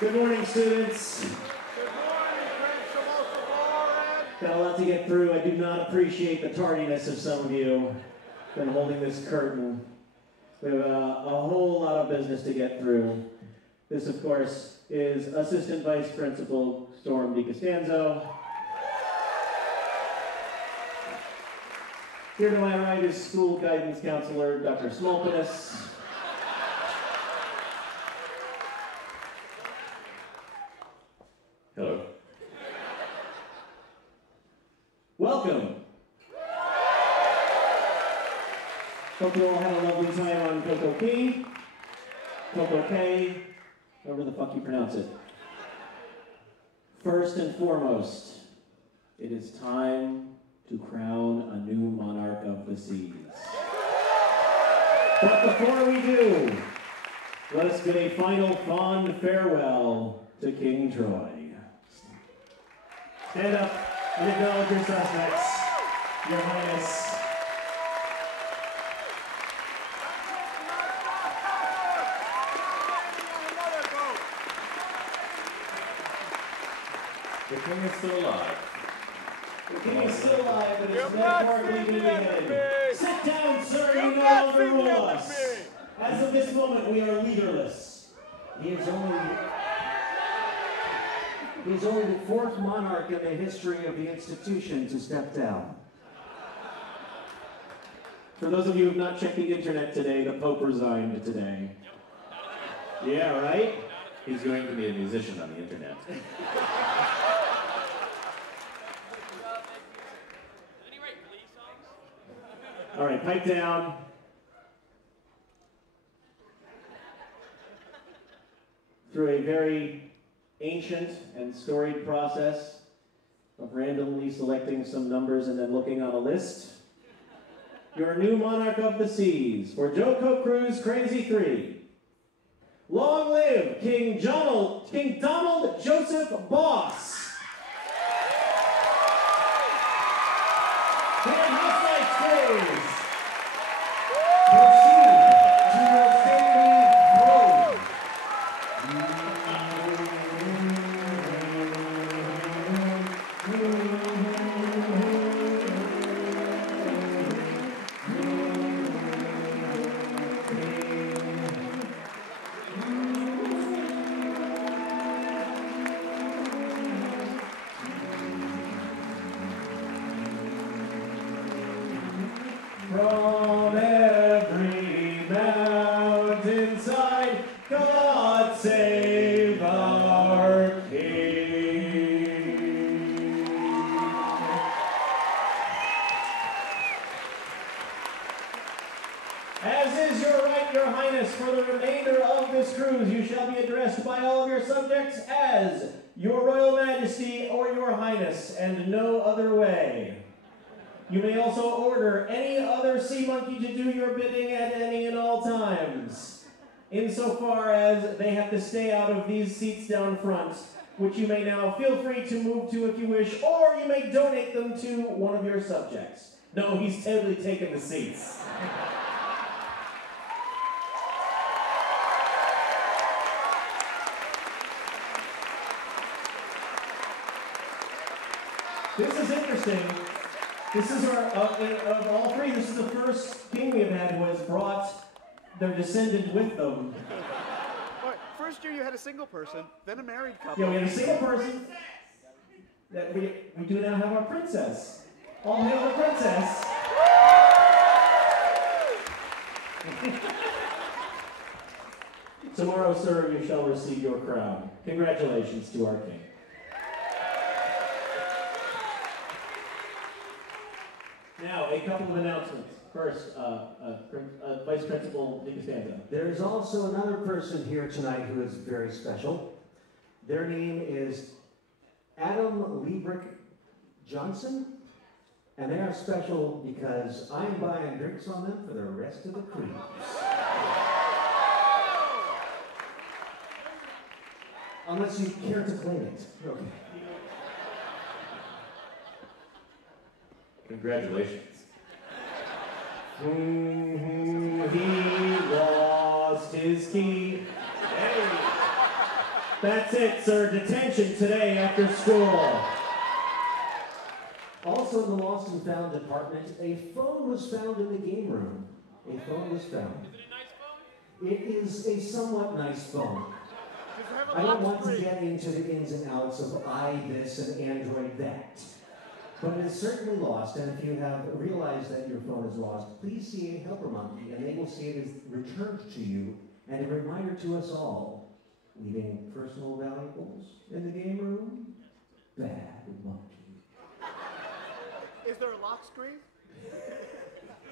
Good morning, students. Good morning, Principal Warren. Got a lot to get through. I do not appreciate the tardiness of some of you. Been holding this curtain. We have a whole lot of business to get through. This, of course, is Assistant Vice Principal Storm DiCostanzo. Here to my right is School Guidance Counselor Dr. Smolpinus. Hello. Welcome. Hope you all had a lovely time on JoCo. JoCo, however the fuck you pronounce it. First and foremost, it is time to crown a new monarch of the seas. But before we do, let us bid a final fond farewell to King Troy. Stand up and acknowledge your suspects, Your Highness. The king is still alive. The king is still alive, but is metaphorically being beheaded. Sit down, sir, you no longer rule us. As of this moment, we are leaderless. He is only the fourth monarch in the history of the institution to step down. For those of you who have not checked the internet today, the Pope resigned today. Yeah, right? He's going to be a musician on the internet. All right, pipe down. Through a very ancient and storied process of randomly selecting some numbers and then looking on a list, your new monarch of the seas for JoCo Cruise Crazy 3. Long live King Donald Joseph Boss. Grand House Lights, please. Proceed to your standing throne. From every mountainside, God save our King. As is your right, your highness, for the remainder of this cruise, you shall be addressed by all of your subjects as your royal majesty or your highness, and no other way. You may also order any other sea monkey to do your bidding at any and all times, insofar as they have to stay out of these seats down front, which you may now feel free to move to if you wish, or you may donate them to one of your subjects. No, he's totally taking the seats. This is interesting. This is our, of all three, this is the first king we've had who has brought their descendant with them. Wait, first year you had a single person, then a married couple. Yeah, we had a single person. That we do now have our princess. All hail the princess. Tomorrow, sir, you shall receive your crown. Congratulations to our king. Now, a couple of announcements. First, Vice Principal DiCostanzo. There's also another person here tonight who is very special. Their name is Adam Liebrick Johnson, and they are special because I'm buying drinks on them for the rest of the cruise. Unless you care to claim it. Okay. Congratulations. He lost his key. Hey. That's it, sir. Detention today after school. Also in the lost and found department, a phone was found in the game room. A phone was found. Is it a nice phone? It is a somewhat nice phone. Does it have a I don't lock want to screen? get into the ins and outs of I this and Android that. But it is certainly lost, and if you have realized that your phone is lost, please see a helper monkey, and they will see it is returned to you, and a reminder to us all, leaving personal valuables in the game room, bad monkey. Is there a lock screen?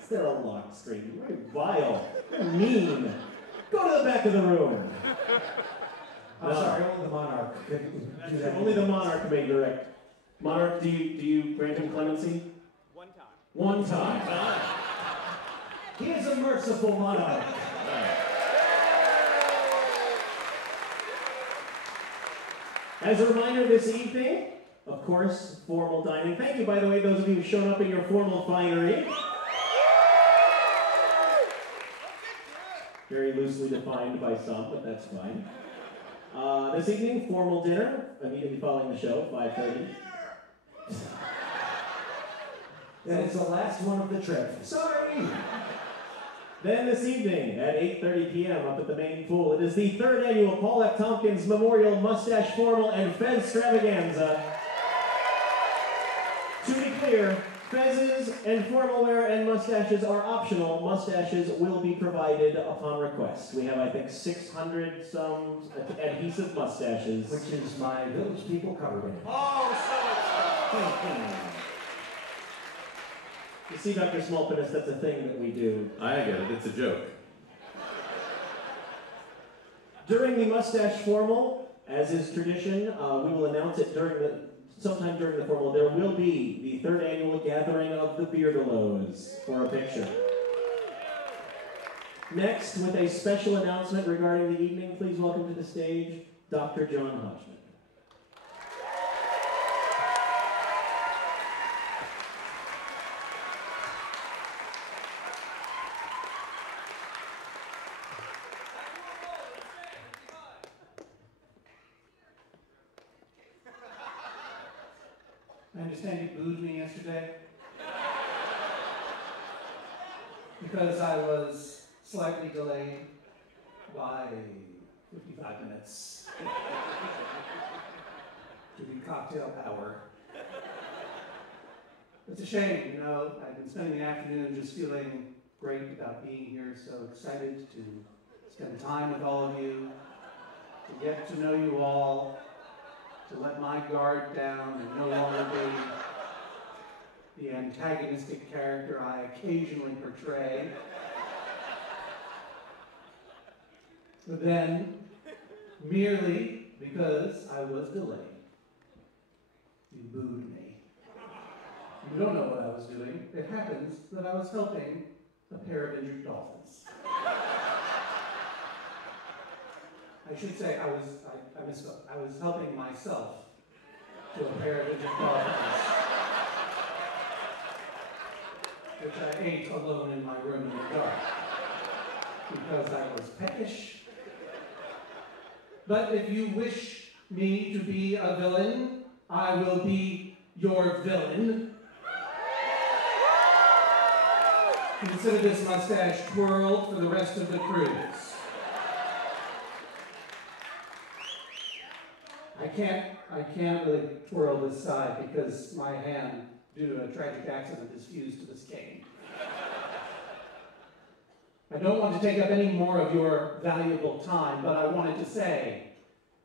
Is there a lock screen? You're very vile. You're mean. Go to the back of the room. I'm sorry, only the monarch could do that. Only the monarch may direct. Monarch, do you grant him clemency? One time. One time. He is a merciful monarch. As a reminder this evening, of course, formal dining. Thank you, by the way, those of you who've shown up in your formal finery. Very loosely defined by some, but that's fine. This evening, formal dinner, immediately following the show, 5:30. That is the last one of the trip. Sorry! Then this evening at 8:30 p.m. up at the main pool, it is the 3rd annual Paul F. Tompkins Memorial Mustache Formal and Fez Extravaganza. To be clear, fezzes and formal wear and mustaches are optional. Mustaches will be provided upon request. We have, I think, 600 some adhesive mustaches. Which is my village people covered in. You see, Dr. Smolpinus, that's a thing that we do. I get it, it's a joke. During the mustache formal, as is tradition, we will announce it sometime during the formal. There will be the 3rd annual gathering of the Beardalos for a picture. Next, with a special announcement regarding the evening, please welcome to the stage Dr. John Hodgman. I understand you booed me yesterday because I was slightly delayed by 55 minutes to the cocktail hour. It's a shame, you know, I've been spending the afternoon just feeling great about being here, so excited to spend time with all of you, to get to know you all, to let my guard down and no longer be the antagonistic character I occasionally portray. But then, merely because I was delayed, you booed me. You don't know what I was doing. It happens that I was helping a pair of injured dolphins. I should say I misspoke. I was helping myself to a pair of injured dolphins, which I ate alone in my room in the dark because I was peckish. But if you wish me to be a villain, I will be your villain. Consider this mustache twirled for the rest of the cruise. I can't really twirl this side because my hand, due to a tragic accident, is fused to this cane. I don't want to take up any more of your valuable time, but I wanted to say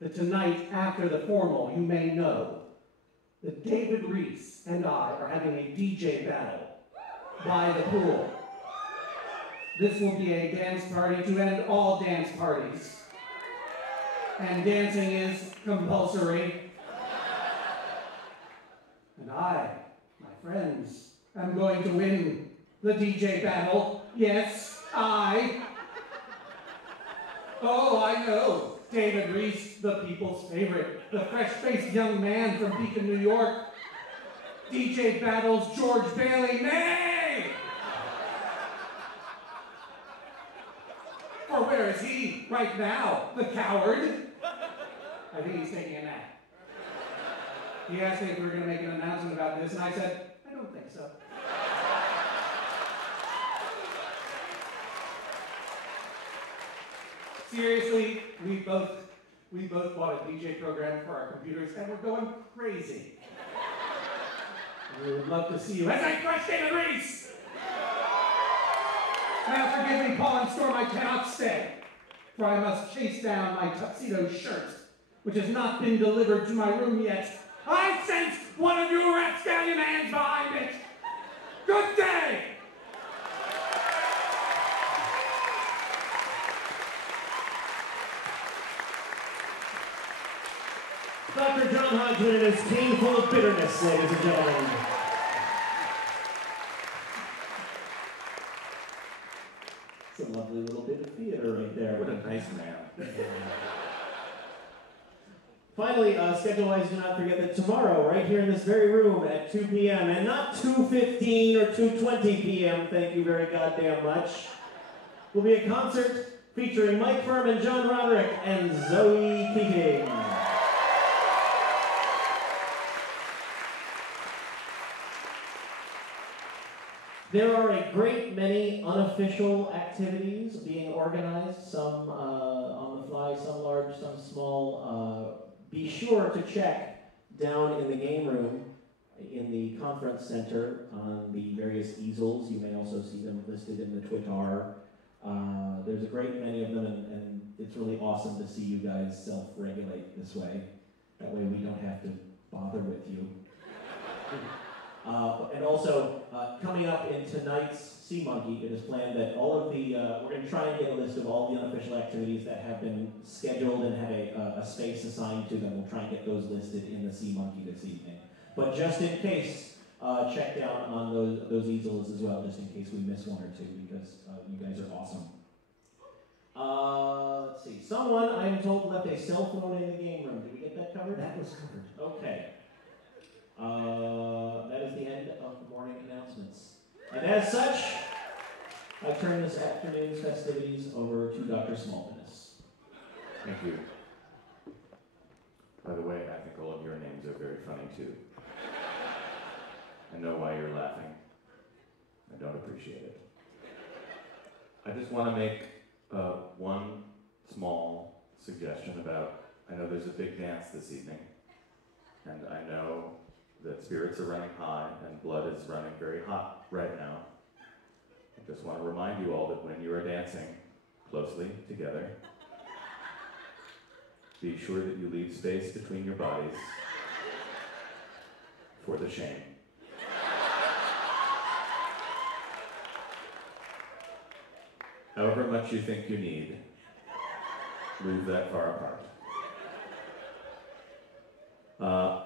that tonight, after the formal, you may know that David Reese and I are having a DJ battle by the pool. This will be a dance party to end all dance parties. And dancing is compulsory. And I, my friends, am going to win the DJ battle. Yes, I. Oh, I know. David Reese, the people's favorite, the fresh-faced young man from Beacon, New York. DJ battles George Bailey. Nay! For where is he right now, the coward? I think he's taking a nap. He asked me if we were going to make an announcement about this, and I said, I don't think so. Seriously, we both bought a DJ program for our computers, and we're going crazy. We would love to see you as I crush David Reese! Now forgive me, Paul and Storm, I cannot stay, for I must chase down my tuxedo shirt, which has not been delivered to my room yet. I sense one of you rapscallion hands behind it. Good day! Dr. John Hodgman and his cane full of bitterness, ladies and gentlemen. It's a lovely little bit of theater right there. What a nice man. Finally, schedule-wise, do not forget that tomorrow, right here in this very room at 2 p.m., and not 2:15 or 2:20 p.m., thank you very goddamn much, will be a concert featuring Mike Furman, John Roderick, and Zoe Keating. There are a great many unofficial activities being organized, some on the fly, some large, some small. Be sure to check down in the game room in the conference center on the various easels. You may also see them listed in the Twitter. There's a great many of them, and it's really awesome to see you guys self-regulate this way. That way we don't have to bother with you. And also, coming up in tonight's Sea Monkey, it is planned that all of the, we're going to try and get a list of all the unofficial activities that have been scheduled and have a space assigned to them. We'll try and get those listed in the Sea Monkey this evening. But just in case, check down on those easels as well, just in case we miss one or two, because you guys are awesome. Let's see. Someone, I am told, left a cell phone in the game room. Did we get that covered? That was covered. Okay. That is the end of the morning announcements. And as such, I turn this afternoon's festivities over to Dr. Smallness. Thank you. By the way, I think all of your names are very funny too. I know why you're laughing. I don't appreciate it. I just want to make one small suggestion about, I know there's a big dance this evening, and I know that spirits are running high and blood is running very hot right now. I just want to remind you all that when you are dancing closely together, be sure that you leave space between your bodies for the shame. However much you think you need, move that far apart.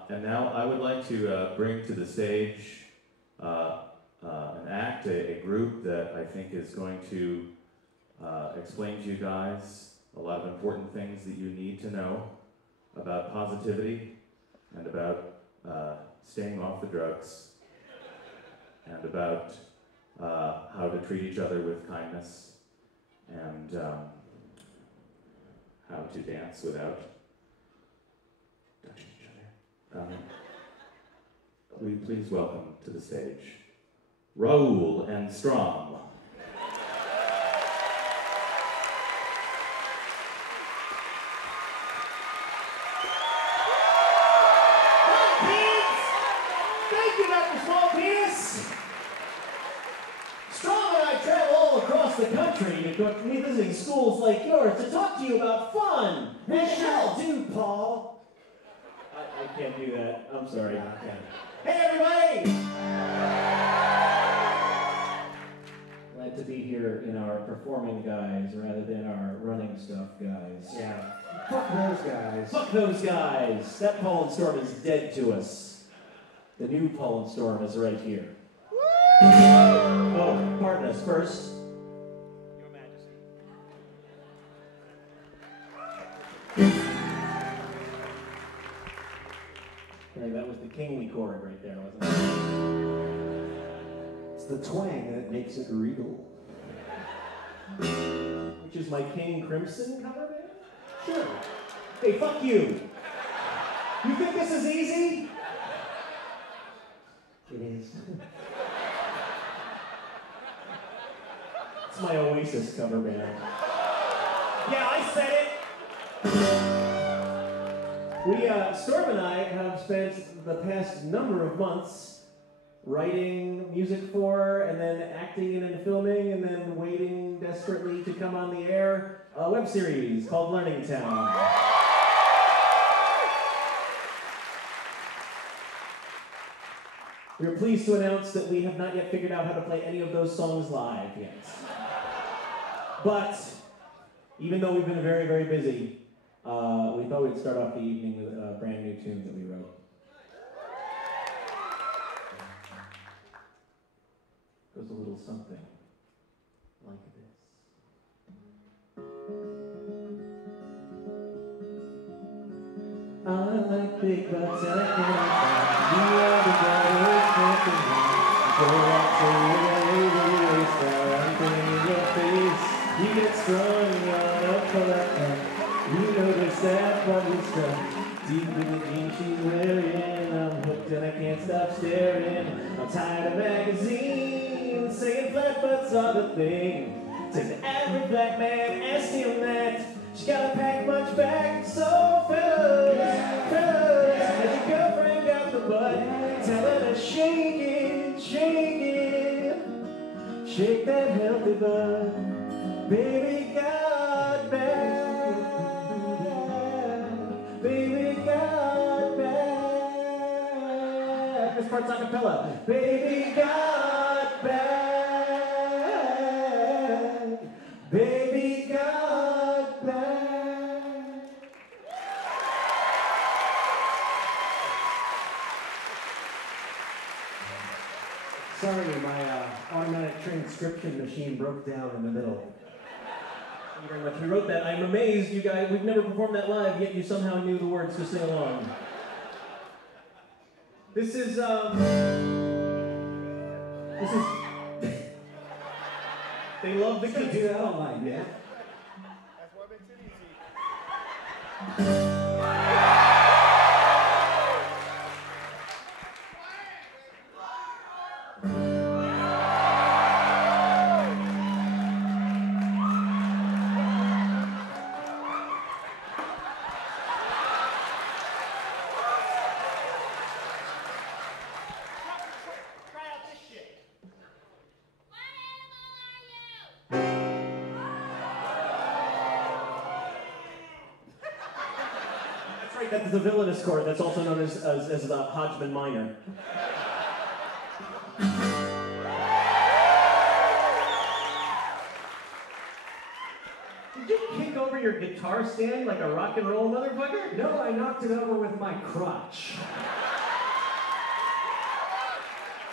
And now I would like to bring to the stage an act, a group that I think is going to explain to you guys a lot of important things that you need to know about positivity and about staying off the drugs and about how to treat each other with kindness and how to dance without touching each other. Will you please welcome to the stage Raoul and Strom. Thank you, Dr. Small Penis. Strom and I travel all across the country to be visiting schools like yours to talk to you about fun. We sure do, Paul. I can't do that. I'm sorry. I can't. Hey, everybody! Glad to be here in our performing guys rather than our running stuff guys. Yeah. Fuck those guys. Fuck those guys. That pollen storm is dead to us. The new pollen storm is right here. Oh, pardon us. First, Your Majesty. I think that was the kingly chord right there, wasn't it? It's the twang that makes it regal. Which is my King Crimson cover band? Sure. Hey, fuck you! You think this is easy? It is. It's my Oasis cover band. Yeah, I said it! Storm and I have spent the past number of months writing music for, and then acting in and filming, and then waiting desperately to come on the air, a web series called Learning Town. We are pleased to announce that we have not yet figured out how to play any of those songs live yet. But, even though we've been very, very busy, we thought we'd start off the evening with a brand new tune that we wrote. Goes a little something like this. I like big butts and I can't find you are the guy who's talking about. Go out to your waist, I'm in your face. You get strong on a collector. You notice that body stuff deep in the jeans she's wearing. I'm hooked and I can't stop staring. I'm tired of magazines saying flat butts are the thing. Take the average black man, ask him that. She gotta pack much back. So fellas, has your girlfriend got the butt? Tell her to shake it, shake it. Shake that healthy butt. Baby got back. Baby got back. This part's a cappella. Baby got back. Baby got back. Sorry, my automatic transcription machine broke down in the middle. Thank you very much. We wrote that. I'm amazed, you guys. We've never performed that live, yet you somehow knew the words to sing along. This is. They love the kids. Do that online, yeah? That's what makes it easy. That's the villainous chord that's also known as the Hodgman minor. Did you kick over your guitar stand like a rock and roll motherfucker? No, I knocked it over with my crotch.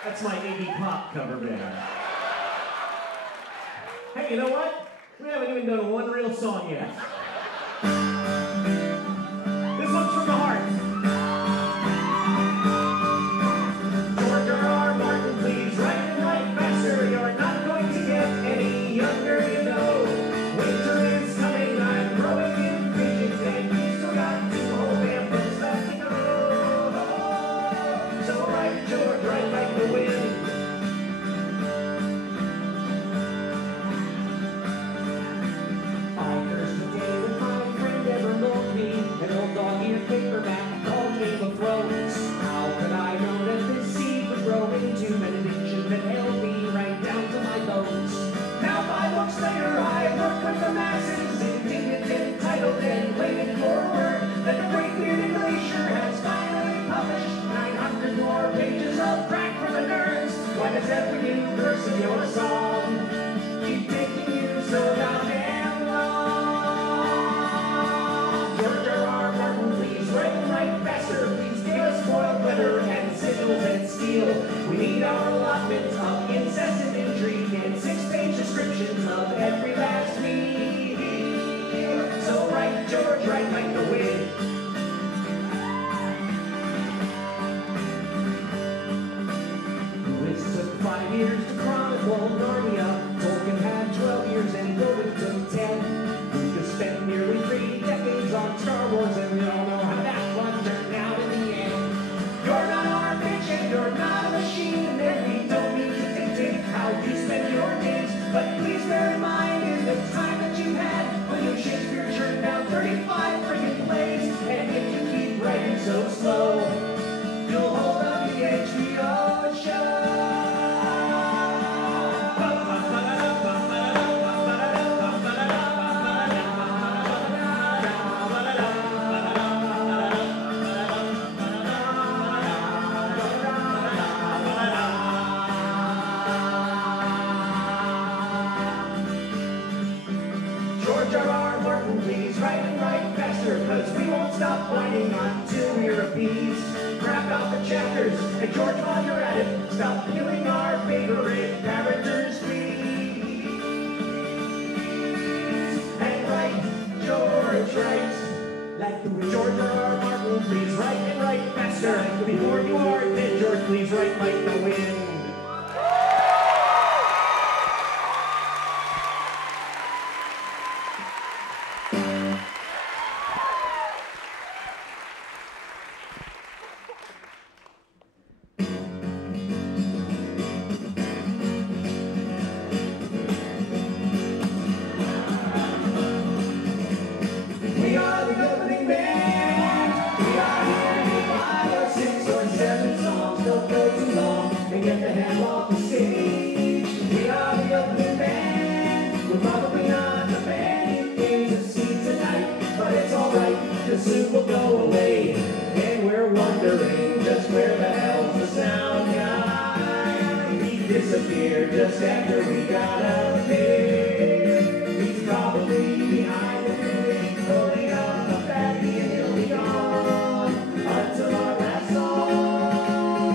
That's my Iggy Pop cover band. Hey, you know what? We haven't even done one real song yet. This one's from the heart. George R. Martin, please write and write faster. You're not going to get any younger, you know. Winter is coming, I'm growing impatient, and you still got 2 whole damn months left to go. So write, George, write like the wind. On Thursday day when my friend ever wrote me an old dog-eared paperback called Game of Thrones. How could I know that this seed would grow into an addiction that held me right down to my bones? Now 5 books later I work with the masses, indignant, entitled, and waiting for word that the Great Bearded Glacier has finally published 900 more pages of crack for the nerds. Why does every new verse of your song keep taking you so goddamn long? George R. Martin, please write and write faster. Please give us foil glitter and sigils and steel. We need our allotment of incessant intrigue and 6-page descriptions of every last meal. So write, George, write like the wind. It took 5 years to chronicle Narnia. Tolkien had 12 years and Golding took 10. Lucas spent nearly 3 decades on Star Wars, and we all know how that one turned out in George R.R. Martin, please write and write faster, cause we won't stop whining until we're appeased. Crap out the chapters, and George, while you're at it, stop killing our favorite characters, please. And write, George, write. Like the wind. George R.R. Martin, please write and write faster. Before you are dead, George, please write like the wind. Just after we got out there, he's probably behind the building, pulling out the fatty, and he'll be gone until our last song.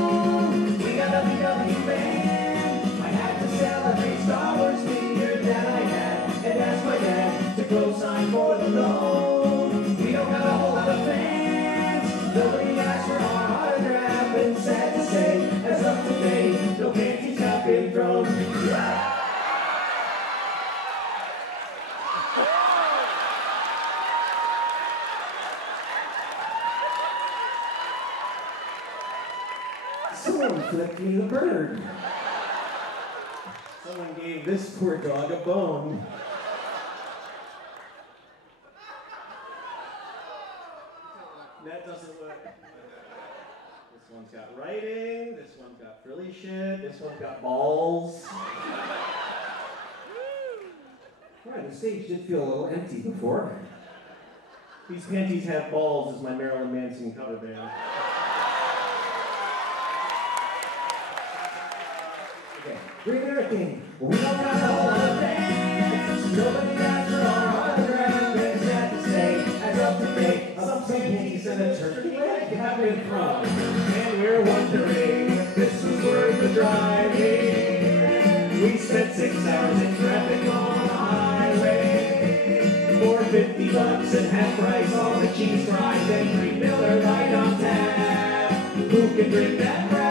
We got WW band. I had to sell every Star Wars figure that I had, and ask my dad to co-sign for the loan. We don't have a whole lot of fans. Nobody asked for our autograph, and sad to say, as of today, no panties have been thrown. Someone flipped me the bird. Someone gave this poor dog a bone. That doesn't work. This one's got writing, this one's got frilly shit, this one's got balls. Right, the stage did feel a little empty before. These Panties Have Balls is my Marilyn Manson cover band. Okay, Great American. We don't got a whole lot of fans. Nobody asked for our autograph. It's sad to say, as of today, some panties and a turkey leg have been thrown. And we're wondering if this was worth the driving. We spent 6 hours in traffic on the highway for $50 and half price on the cheese fries and 3 Miller Lite on tap. Who can drink that crap?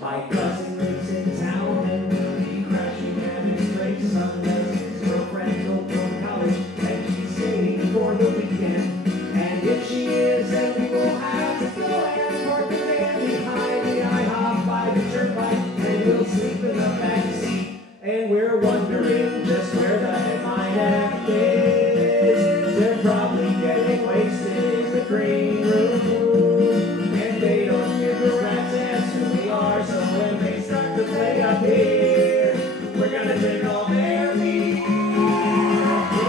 My cousin lives in town and will be crashing at his place unless his girlfriend will go to college and she's staying for the weekend. And if she is, then we will have to go and park the van behind the IHOP by the turnpike, and we'll sleep in the back seat. And we're wondering just where the headline act is. They're probably getting wasted in the green room. And they don't give a rat's ass who we are, so when they start to play up here, we're gonna drink all their beer. We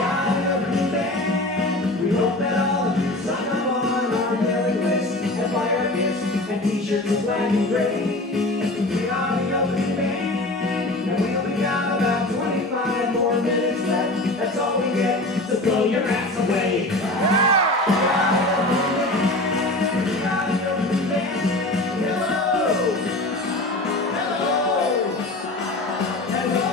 are the new band. We hope that all of you sign up on our mailing list and buy our gifts and t-shirts with black and gray. We are the opening band, and we only got about 25 more minutes left. That's all we get, so throw your ass away. We are the opening band. We are the opening band. Hello. Hello. Hello.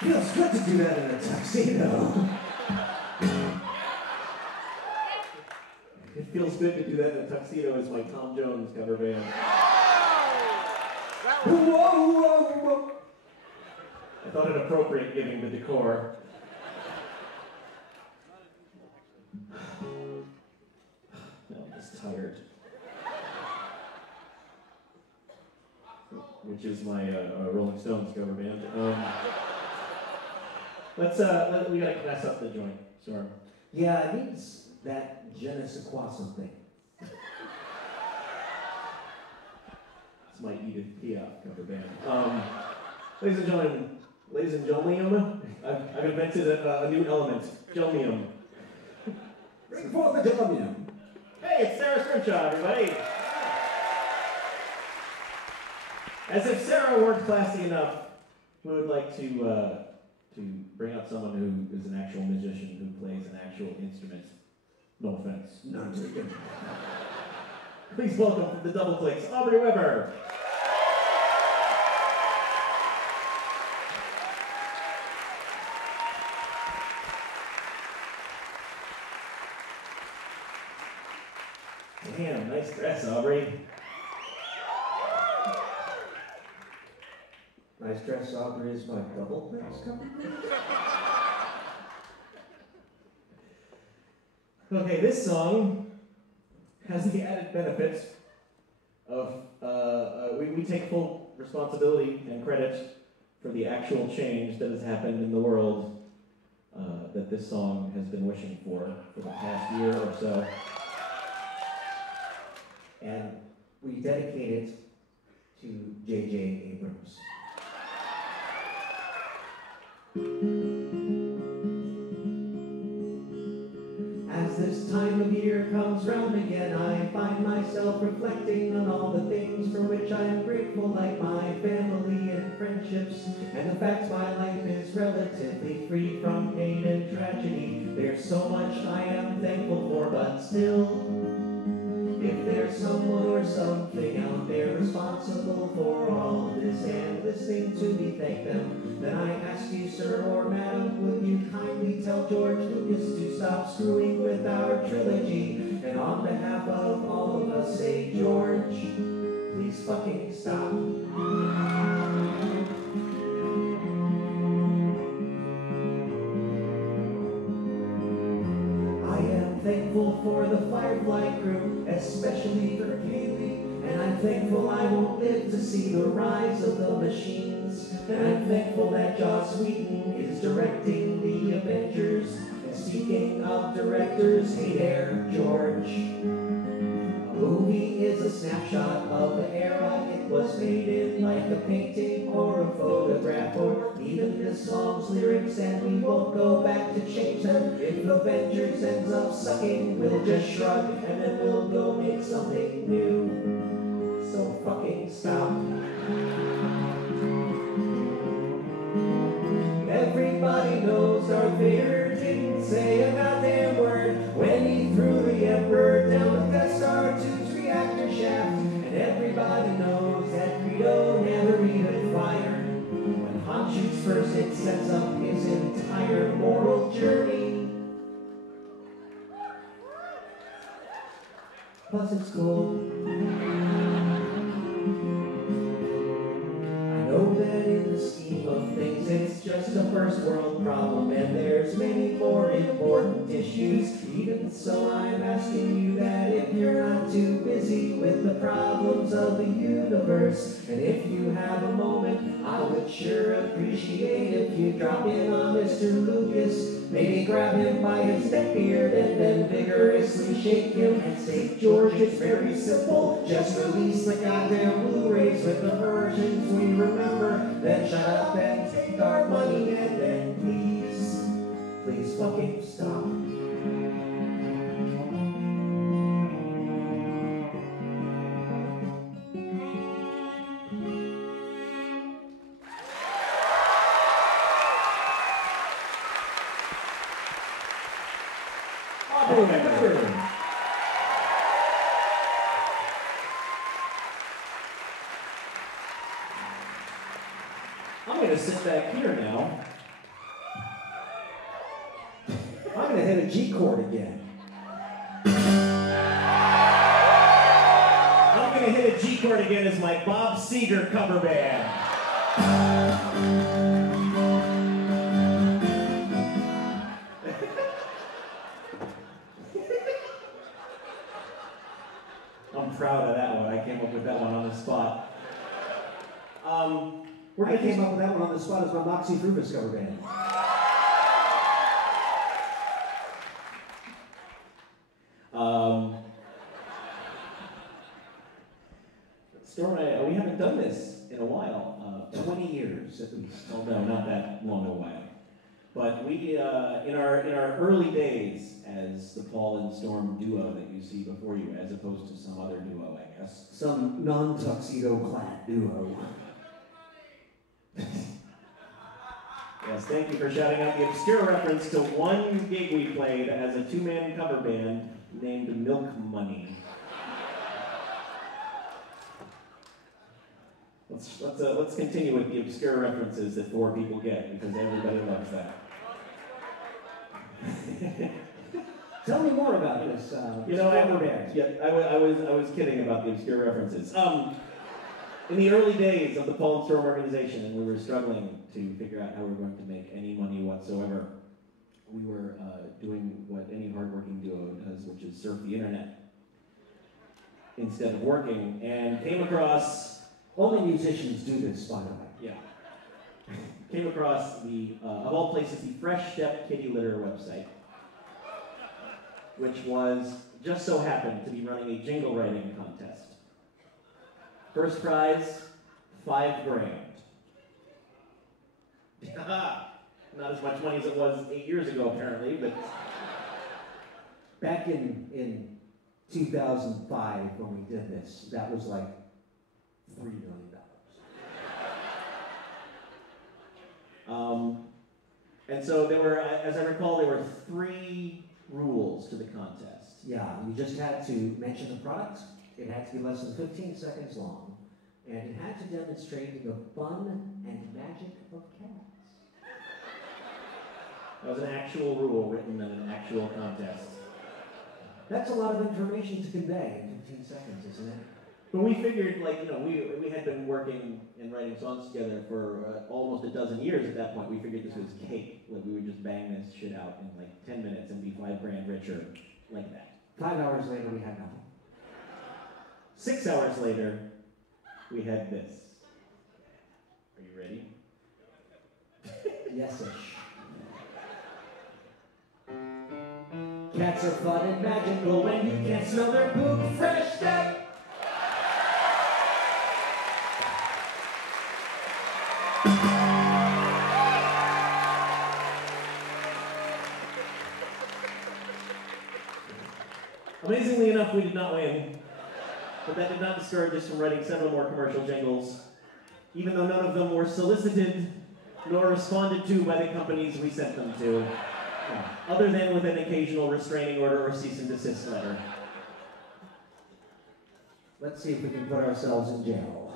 Feels good to do that in a tuxedo. It feels good to do that in a tuxedo as my Tom Jones cover band. Whoa, whoa, whoa. I thought it appropriate given the decor. No, I'm just tired. Which is my Rolling Stones cover band. We gotta class up the joint, Storm. Yeah, it needs that je ne sais quoi something. It's my Edith Piaf cover band. Ladies and gentlemen, I've invented a new element, gelmium. Bring forth the gelmium. Hey, it's Sarah Scrimshaw, everybody. As if Sarah weren't classy enough, we would like to bring out someone who is an actual musician who plays an actual instrument. No offense. None taken. Please welcome from the Double Clicks, Aubrey Weber. Damn, nice dress, Aubrey. Nice dress, Aubrey, is my Double Clicks cover. Okay, this song has the added benefit of we take full responsibility and credit for the actual change that has happened in the world that this song has been wishing for the past year or so. And we dedicate it to J.J. Abrams. As this time of year comes round again, I find myself reflecting on all the things for which I am grateful, like my family and friendships, and the fact my life is relatively free from pain and tragedy. There's so much I am thankful for, but still, if there's someone or something out there responsible for all of this and listening to me thank them, then I ask you, sir or madam, would you kindly tell George Lucas to stop screwing with our trilogy? And on behalf of all of us, say, George, please fucking stop. Thankful for the Firefly crew, especially for Kaylee, and I'm thankful I won't live to see the rise of the machines, and I'm thankful that Joss Whedon is directing the Avengers. And speaking of directors, hey there, George. A movie is a snapshot of the era it was made in, like a painting or a photograph or even the song's lyrics, and we won't go back to change them. If Avengers ends up sucking, we'll just shrug and then we'll go make something new. So fucking stop. Everybody knows Darth Vader didn't say a goddamn word when he threw the Emperor down the Death Star 2's reactor shaft. And everybody knows that Greedo never even fired when Han shoots first. It sets up his entire moral journey. Plus it's cool. I know that in the scheme of things it's just a first world problem, and there's many more important issues. Even so, I'm asking you that if you're not too busy with the problems of the universe, and if you have a moment, I would sure appreciate if you drop in on Mr. Lucas. Maybe grab him by his neck beard and then vigorously shake him and say, George, it's very simple. Just release the goddamn Blu-rays with the versions we remember. Then shut up and take our money, and then please fucking stop. I'm going to sit back here now. I'm going to hit a G chord again. I'm going to hit a G chord again as my Bob Seger cover band. I'm proud of that one. I came up with that one on the spot. I came up with that one on the spot as my Moxie Rubens cover band. Storm and I, we haven't done this in a while. 20 years at least. Oh no, not that long a while. But we, in our early days as the Paul and Storm duo that you see before you, as opposed to some other duo, I guess. Some non-tuxedo clad duo. Yes, thank you for shouting out the obscure reference to one gig we played as a two-man cover band named Milk Money. Let's continue with the obscure references that 4 people get, because everybody loves that. Tell me more about this. You know, cover band. Yeah, I was kidding about the obscure references. In the early days of the Paul and Storm organization, and we were struggling to figure out how we were going to make any money whatsoever, we were doing what any hardworking duo does, which is surf the internet instead of working, and came across... Only musicians do this, by the way. Yeah. Came across the, of all places, the Fresh Step Kitty Litter website, which was, just so happened to be running a jingle writing contest. First prize, $5,000. Not as much money as it was 8 years ago, apparently, but... Back in 2005, when we did this, that was like $3 million. And so there were, as I recall, there were 3 rules to the contest. Yeah, you just had to mention the product. It had to be less than 15 seconds long, and it had to demonstrate the fun and magic of cats. That was an actual rule written in an actual contest. That's a lot of information to convey in 15 seconds, isn't it? But we figured, like, you know, we had been working and writing songs together for almost a dozen years at that point. We figured this was cake. Like, we would just bang this shit out in like 10 minutes and be $5,000 richer, like that. 5 hours later, we had nothing. 6 hours later, we had this. Are you ready? Yes-ish. Cats are fun and magical when you can't smell their poop. Fresh Step! Amazingly enough, we did not win, but that did not discourage us from writing several more commercial jingles, even though none of them were solicited nor responded to by the companies we sent them to, other than with an occasional restraining order or cease and desist letter. Let's see if we can put ourselves in jail.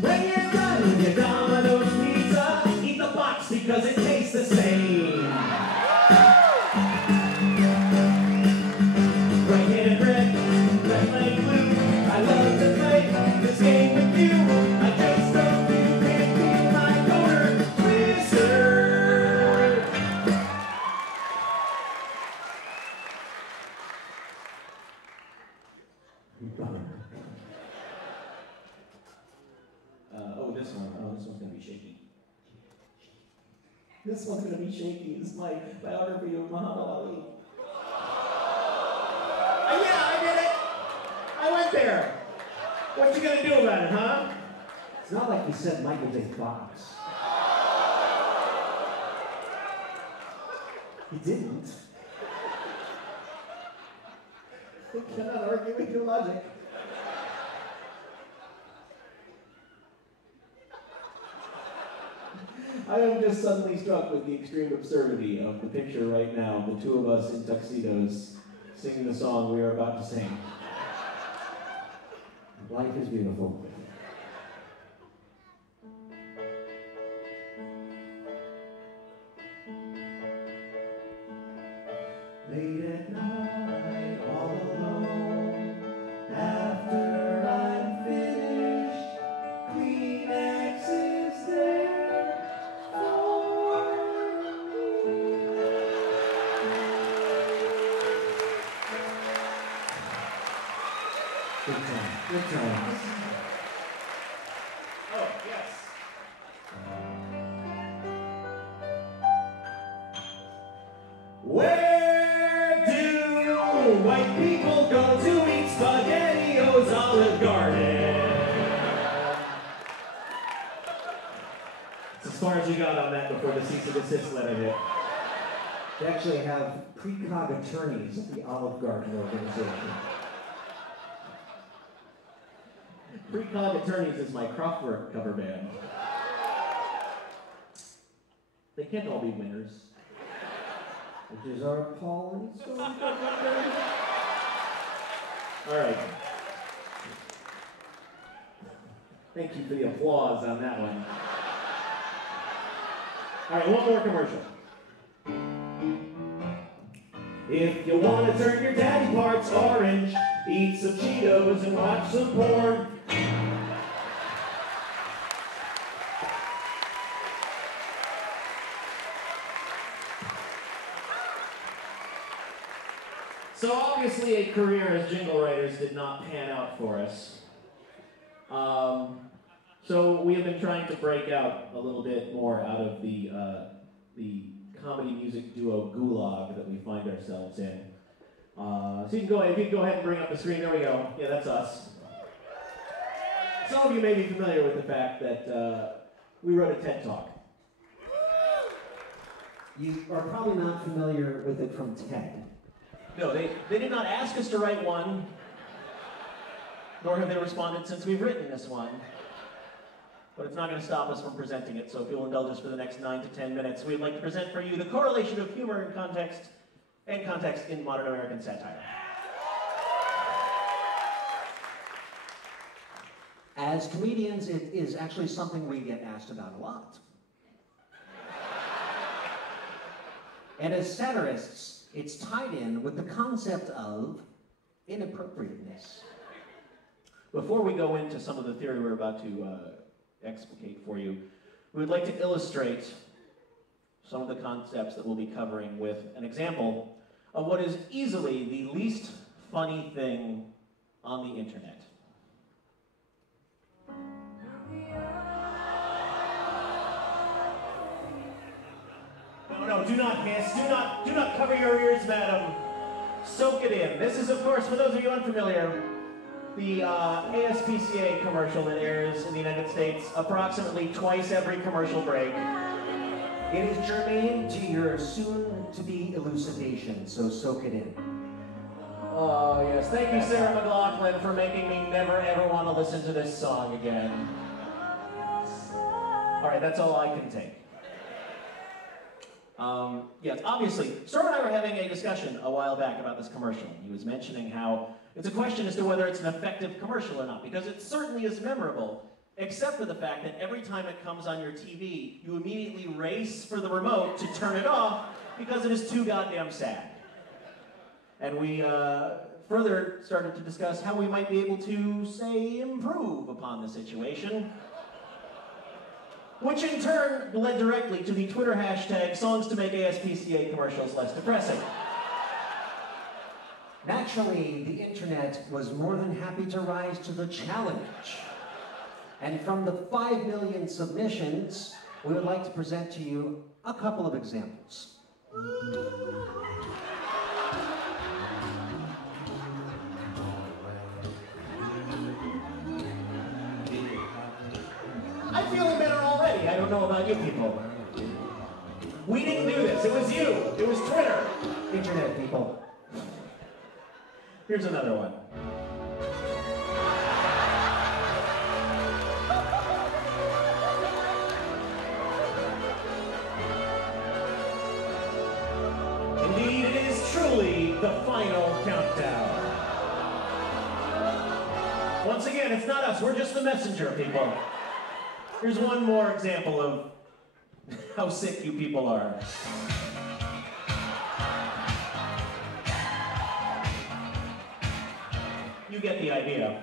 When you're done with your Domino's pizza, eat the box because it tastes the same. Right-handed red, red light blue. I love to play this game with you. I just hope you can be my corner wizard. This one. Oh, this one's gonna be shaky. This one's gonna be shaky. This is my biography of Muhammad Ali. Yeah, I did it! I went there! What you gonna do about it, huh? It's not like you said Michael J. Fox. He didn't. I cannot argue with your logic. I am just suddenly struck with the extreme absurdity of the picture right now, the two of us in tuxedos singing the song we are about to sing. Life is beautiful. Late at night, all alone, after I'm finished, Kleenex is there for me. Good time. Good times. Oh, yes. Where do white people go to eat SpaghettiOs before the cease and desist letter hit. They actually have precog attorneys at the Olive Garden organization. Precog Attorneys is my Kraftwerk cover band. They can't all be winners. Which is our appalling song. All right. Thank you for the applause on that one. All right, one more commercial. If you want to turn your daddy parts orange, eat some Cheetos and watch some porn. So obviously a career as jingle writers did not pan out for us. So we have been trying to break out a little bit more out of the comedy music duo gulag that we find ourselves in. So you can go ahead, and bring up the screen. There we go. Yeah, that's us. Some of you may be familiar with the fact that we wrote a TED Talk. You are probably not familiar with it from TED. No, they did not ask us to write one, nor have they responded since we've written this one. But it's not going to stop us from presenting it, so if you'll indulge us for the next 9 to 10 minutes, we'd like to present for you the correlation of humor and context in modern American satire. As comedians, it is actually something we get asked about a lot. And as satirists, it's tied in with the concept of inappropriateness. Before we go into some of the theory we're about to explicate for you, we would like to illustrate some of the concepts that we'll be covering with an example of what is easily the least funny thing on the internet. No, do not hiss. Do not cover your ears, madam. Soak it in. This is, of course, for those of you unfamiliar, the ASPCA commercial that airs in the United States approximately twice every commercial break. It is germane to your soon-to-be elucidation, so soak it in. Oh, yes. Thank you, Sarah McLachlan, for making me never, ever want to listen to this song again. All right, that's all I can take. Yes, obviously, Storm and I were having a discussion a while back about this commercial. He was mentioning how it's a question as to whether it's an effective commercial or not, because it certainly is memorable, except for the fact that every time it comes on your TV, you immediately race for the remote to turn it off because it is too goddamn sad. And we further started to discuss how we might be able to, say, improve upon the situation, which in turn led directly to the Twitter hashtag songs to make ASPCA commercials less depressing. Naturally, the internet was more than happy to rise to the challenge. And from the 5 million submissions, we would like to present to you a couple of examples. I'm feeling better already. I don't know about you people. We didn't do this. It was you. It was Twitter. Internet people. Here's another one. Indeed, it is truly the final countdown. Once again, it's not us. We're just the messenger, people. Here's one more example of how sick you people are. You get the idea.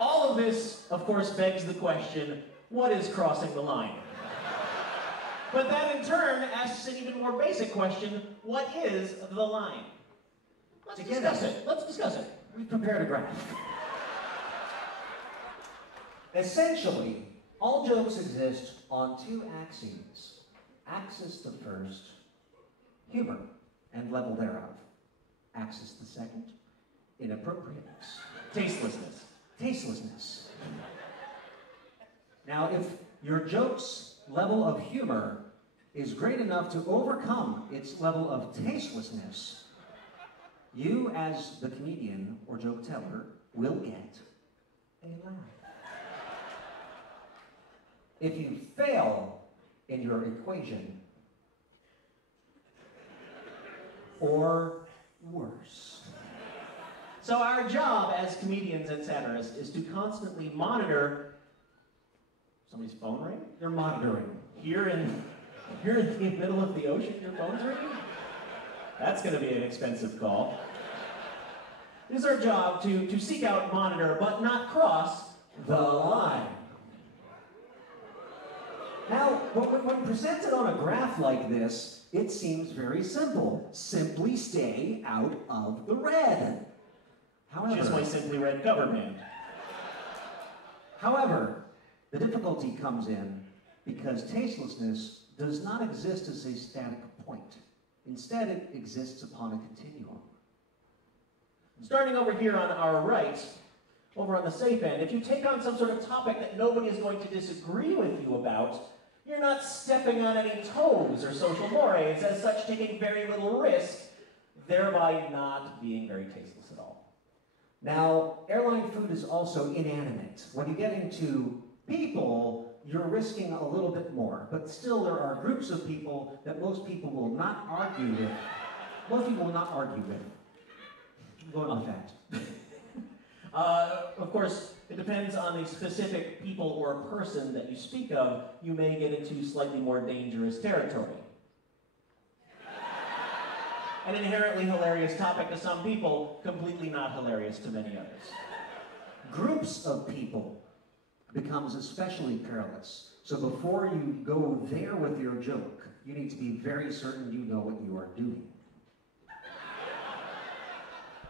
All of this, of course, begs the question, what is crossing the line? But that in turn asks an even more basic question, what is the line? Let's discuss it. Let's discuss it. We've prepared a graph. Essentially, all jokes exist on 2 axes. Axis the first, humor, and level thereof. Axis the second, inappropriateness. Tastelessness. Tastelessness. Now, if your jokes level of humor is great enough to overcome its level of tastelessness, you, as the comedian or joke teller, will get a laugh. If you fail in your equation, or worse. So our job as comedians and satirists is to constantly monitor somebody's phone ring? You're monitoring. Here in the middle of the ocean, your phone's ringing? That's going to be an expensive call. It is our job to seek out, monitor, but not cross The line. Now, when presented on a graph like this, it seems very simple. Simply stay out of the red. which is my Simply Red cover band. However, the difficulty comes in because tastelessness does not exist as a static point. Instead, it exists upon a continuum. Starting over here on our right, over on the safe end, if you take on some sort of topic that nobody is going to disagree with you about, you're not stepping on any toes or social mores, as such taking very little risk, thereby not being very tasteless at all. Now, airline food is also inanimate. When you get into people, you're risking a little bit more, but still there are groups of people that most people will not argue with. Most people will not argue with. I'm going with that. Of course, it depends on the specific people or person that you speak of. You may get into slightly more dangerous territory. An inherently hilarious topic to some people, completely not hilarious to many others. Groups of people becomes especially perilous. So before you go there with your joke, you need to be very certain you know what you are doing.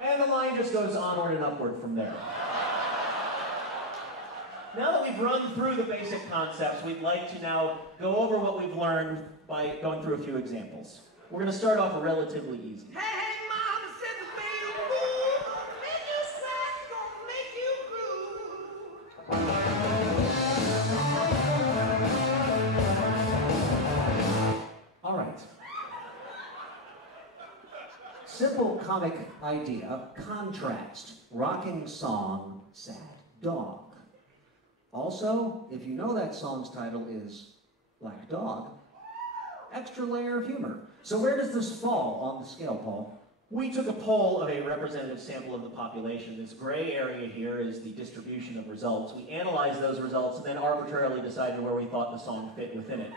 And the line just goes onward and upward from there. Now that we've run through the basic concepts, we'd like to now go over what we've learned by going through a few examples. We're going to start off relatively easy. Hey, hey, mama said the baby move, make you sweat, gonna make you groove. All right. Simple comic idea, contrast, rocking song, sad dog. Also, if you know that song's title is Black Dog, extra layer of humor. So where does this fall on the scale, Paul? We took a poll of a representative sample of the population. This gray area here is the distribution of results. We analyzed those results and then arbitrarily decided where we thought the song fit within it.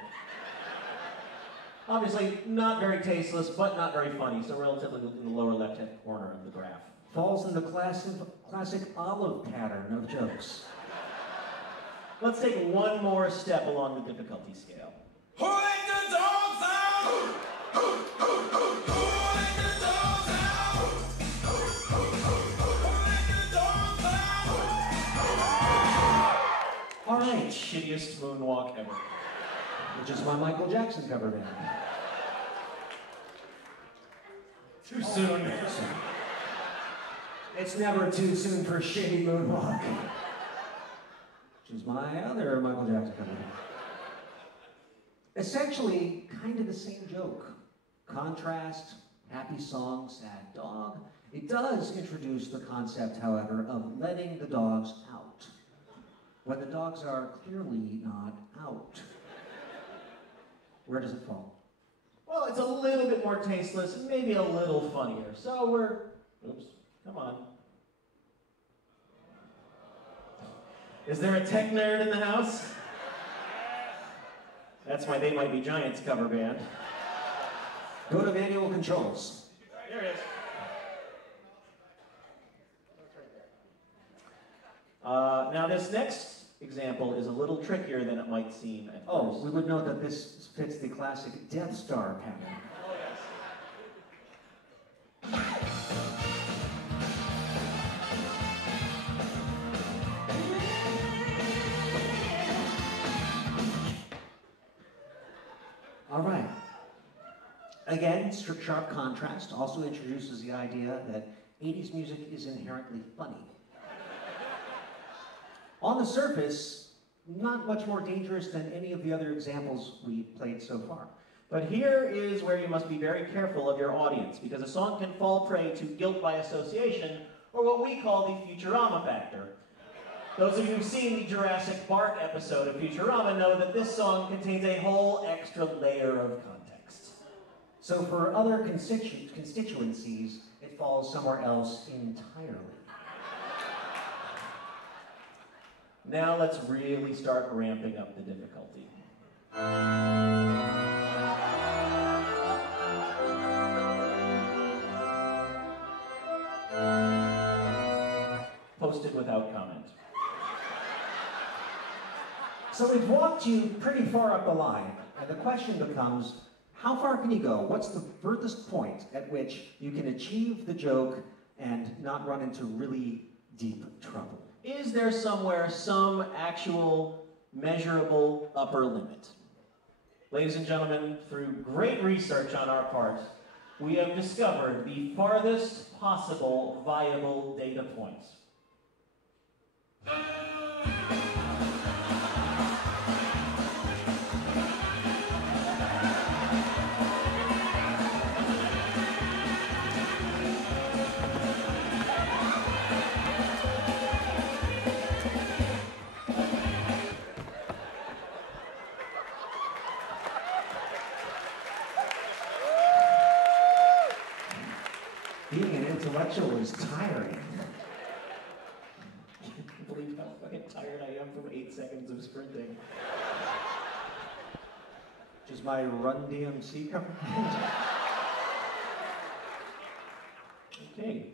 Obviously, not very tasteless, but not very funny, so relatively in the lower left-hand corner of the graph. Falls in the classic olive pattern of jokes. Let's take one more step along the difficulty scale. Who let the dogs out? Who let the dogs out? Who let the dogs out? All right, Shittiest moonwalk ever. which is my Michael Jackson cover band. Too soon. It's never too soon for Shady Moonwalk. Which is my other Michael Jackson cover band. Essentially, kind of the same joke. Contrast, happy song, sad dog. It does introduce the concept, however, of letting the dogs out. When the dogs are clearly not out. Where does it fall? Well, it's a little bit more tasteless, maybe a little funnier. So oops, come on. Is there a tech nerd in the house? That's my They Might Be Giants cover band. Go to manual controls. There it is. Now this next example is a little trickier than it might seem at Oh, first. we would note that this fits the classic Death Star pattern. Oh, yes. All right. Again, sharp contrast also introduces the idea that 80s music is inherently funny. On the surface, not much more dangerous than any of the other examples we played so far. But here is where you must be very careful of your audience, because a song can fall prey to guilt by association, or what we call the Futurama factor. Those of you who've seen the Jurassic Park episode of Futurama know that this song contains a whole extra layer of context. So for other constituencies, it falls somewhere else entirely. Now let's really start ramping up the difficulty. Posted without comment. So we've walked you pretty far up the line, and the question becomes, how far can you go? What's the furthest point at which you can achieve the joke and not run into really deep trouble? Is there somewhere some actual measurable upper limit? Ladies and gentlemen, through great research on our part, we have discovered the farthest possible viable data points. Being an intellectual is tiring. I can't believe how fucking tired I am from 8 seconds of sprinting. Does my Run DMC come? Okay.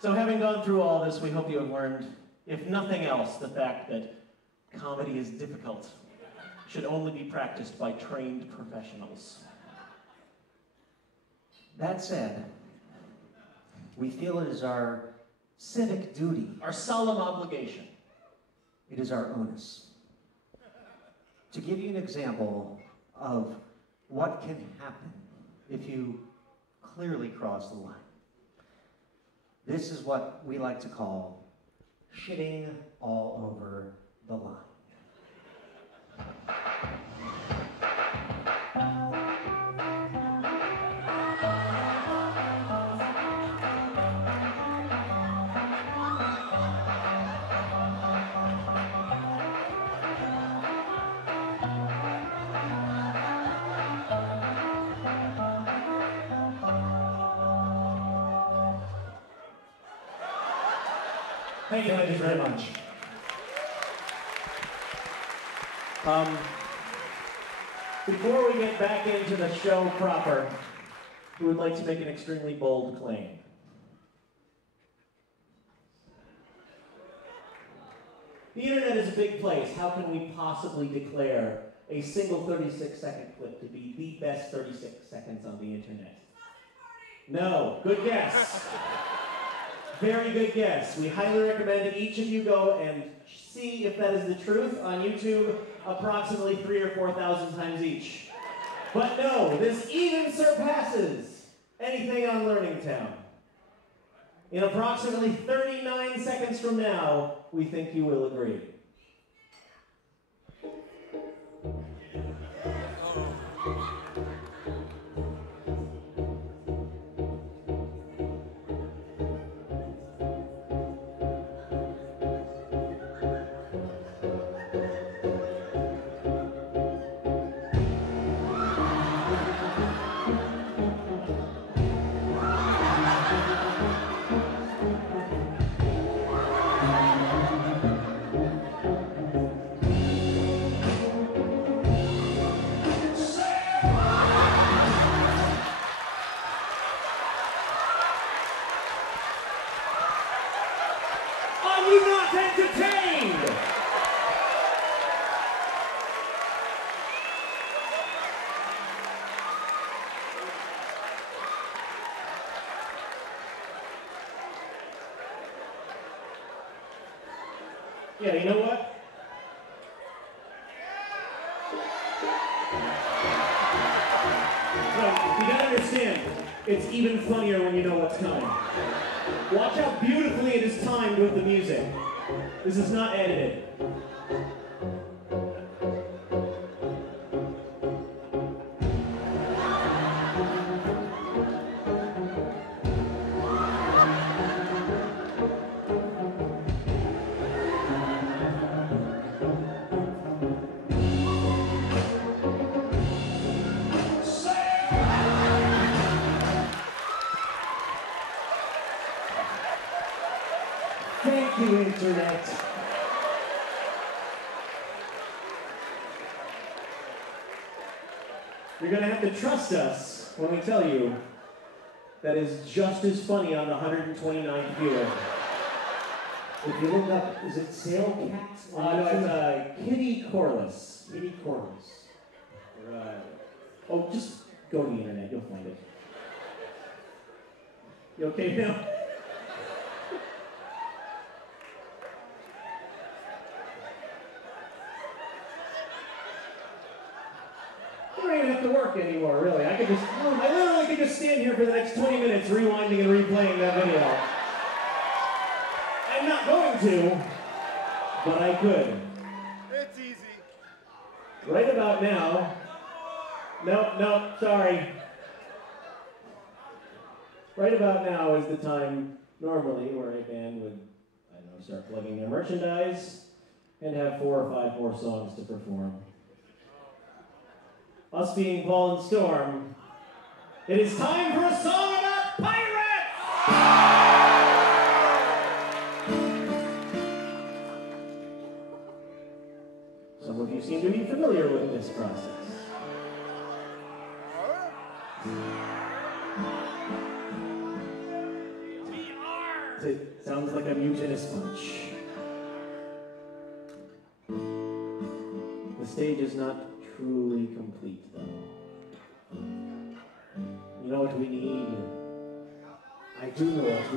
So having gone through all this, we hope you have learned, if nothing else, the fact that comedy is difficult, should only be practiced by trained professionals. That said, we feel it is our civic duty, Our solemn obligation. it is our onus, to give you an example of what can happen if you clearly cross the line. This is what we like to call shitting all over the line. Thank you very much. Before we get back into the show proper, we would like to make an extremely bold claim. The internet is a big place. How can we possibly declare a single 36-second clip to be the best 36 seconds on the internet? No. Good guess. Very good guess. We highly recommend that each of you go and see if that is the truth on YouTube approximately 3,000 or 4,000 times each. But no, this even surpasses anything on Learning Town. In approximately 39 seconds from now, we think you will agree. Are you not entertained? Yeah, you know what? No, you gotta understand, it's even funnier when you know what's coming. Watch how beautifully it is timed with the music. This is not edited. Thank you, Internet. You're gonna have to trust us when we tell you that is just as funny on the 129th viewer. If you look up, is it Sail Cats? No, it's Kitty Corliss. Kitty Corliss. Right. Oh, just go to the internet, you'll find it. You okay now? I don't even have to work anymore, really. I literally could just stand here for the next 20 minutes rewinding and replaying that video. I'm not going to, but I could. It's easy. Right about now. No, sorry. Right about now is the time normally where a band would, I don't know, start plugging their merchandise and have 4 or 5 more songs to perform. Us being Paul and Storm, it is time for a song about pirates! Some of you seem to be familiar with this process. It sounds like a mutinous punch. The stage is not truly complete, though. You know what we need? I do know what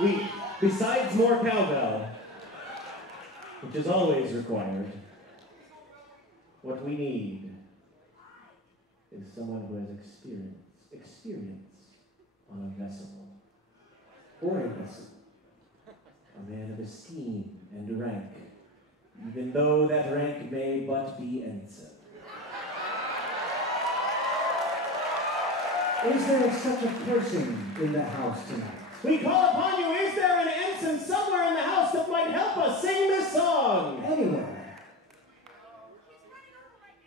we need. Besides more cowbell, which is always required, what we need is someone who has experience on a vessel. Or a vessel. A man of esteem and rank, even though that rank may but be ensign. Is there such a person in the house tonight? We call upon you, is there an ensign somewhere in the house that might help us sing this song? Anywhere.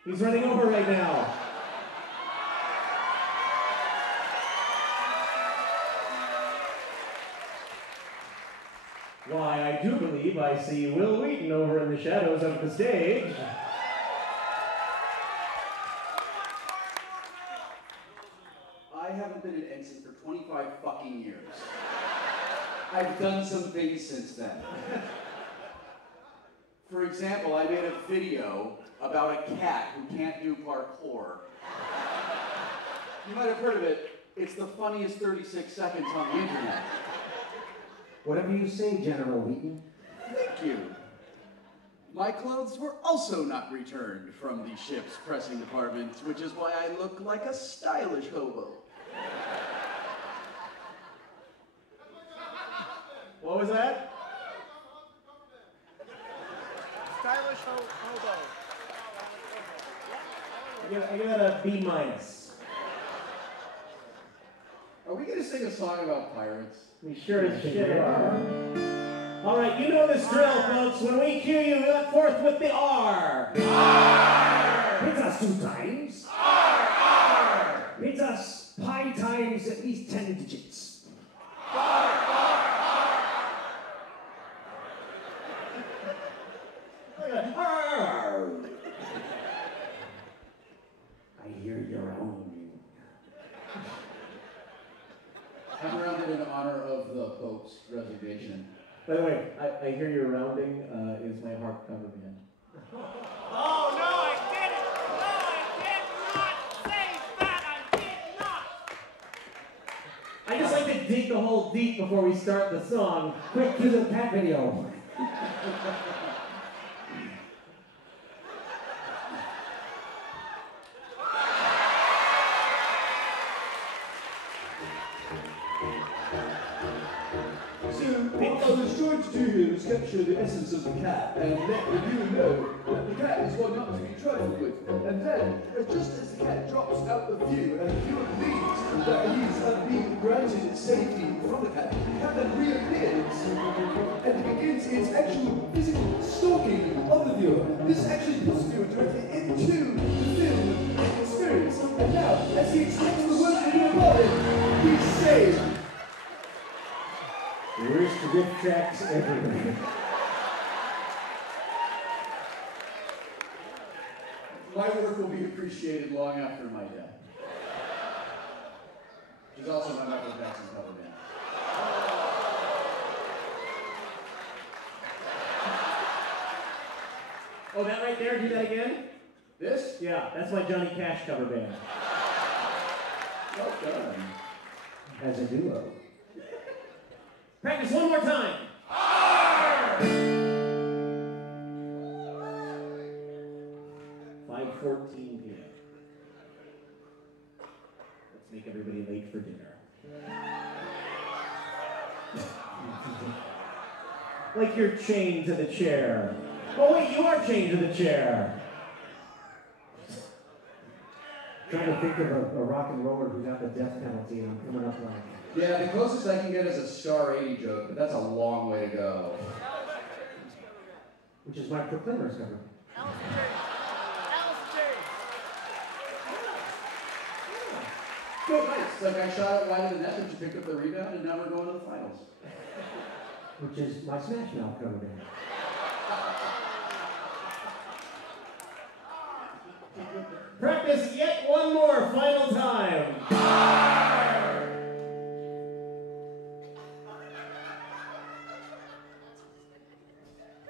He's running over right now. Why, I do believe I see Will Wheaton over in the shadows of the stage. I haven't been an ensign for 25 fucking years. I've done some things since then. For example, I made a video about a cat who can't do parkour. You might have heard of it. It's the funniest 36 seconds on the internet. Whatever you say, General Wheaton. Thank you. My clothes were also not returned from the ship's pressing department, which is why I look like a stylish hobo. What was that? Stylish hobo. I give that a B-. Are we gonna sing a song about pirates? We sure as shit are. All right, you know this drill, folks. When we cue you, let forth with the R. R! Hit us 2 times. R! R! Hit us pi times at least 10 digits. R! R! R. I hear your own. I'm rounded in honor of the Pope's resignation. By the way, I hear your rounding is my harp cover band. Oh, no, I didn't! No, I did not say that! I did not! I just like to dig the hole deep before we start the song. Quick, cue the cat video. Super What I was trying to do here was capture the essence of the cat and let the viewer know that the cat is one not to be trifled with. And then, just as the cat drops out of view and the viewer believes that he's being granted safety from the cat then reappears and begins its actual physical stalking of the viewer. This actually puts the viewer directly into the film experience. And now, as he expects the words to be about him, he's saved. Wrist grip tracks everywhere. My work will be appreciated long after my death. Which is also my Michael Jackson cover band. Oh, that right there? Do that again? This? Yeah, that's my Johnny Cash cover band. Well done. As a duo. Practice one more time. 5:14 p.m. Let's make everybody late for dinner. Like you're chained to the chair. Oh wait, you are chained to the chair. Trying to think of a rock and roller who got the death penalty, and I'm coming up like. Yeah, the closest I can get is a Star 80 joke, but that's a long way to go. Which is my Proclaimers cover. Good, nice. Like I shot it wide of the net, but you picked up the rebound, and now we're going to the finals. Which is my Smash Mouth cover band. Practice yet one more, final time.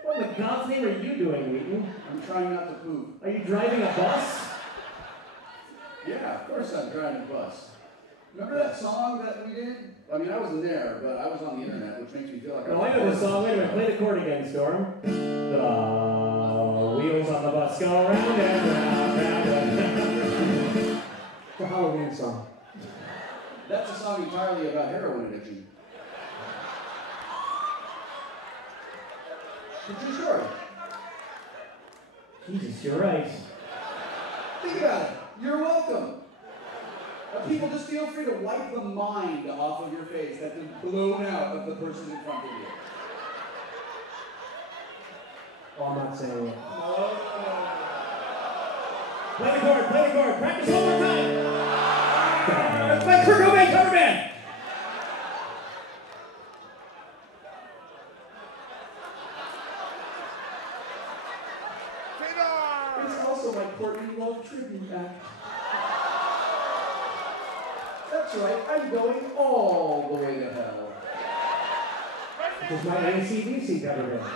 What in God's name are you doing, Wheaton? I'm trying not to poop. Are you driving a bus? Yeah, of course I'm driving a bus. Remember that song that we did? I mean, I wasn't there, but I was on the internet, which makes me feel like Oh, I know this song. Wait a minute. Play the chord again, Storm. The wheels on the bus go round and round, round and round. It's a Halloween song. That's a song entirely about heroin addiction. It's a true story. Jesus, you're right. Think about it. You're welcome. People, just feel free to wipe the mind off of your face that's been blown out of the person in front of you. Oh, I'm not saying it. Play the chord, play the chord. Practice one more time. Play Kurt Cobain cover band. It's also my Courtney Love tribute act. That's right, I'm going all the way to hell. Which is my AC/DC cover band.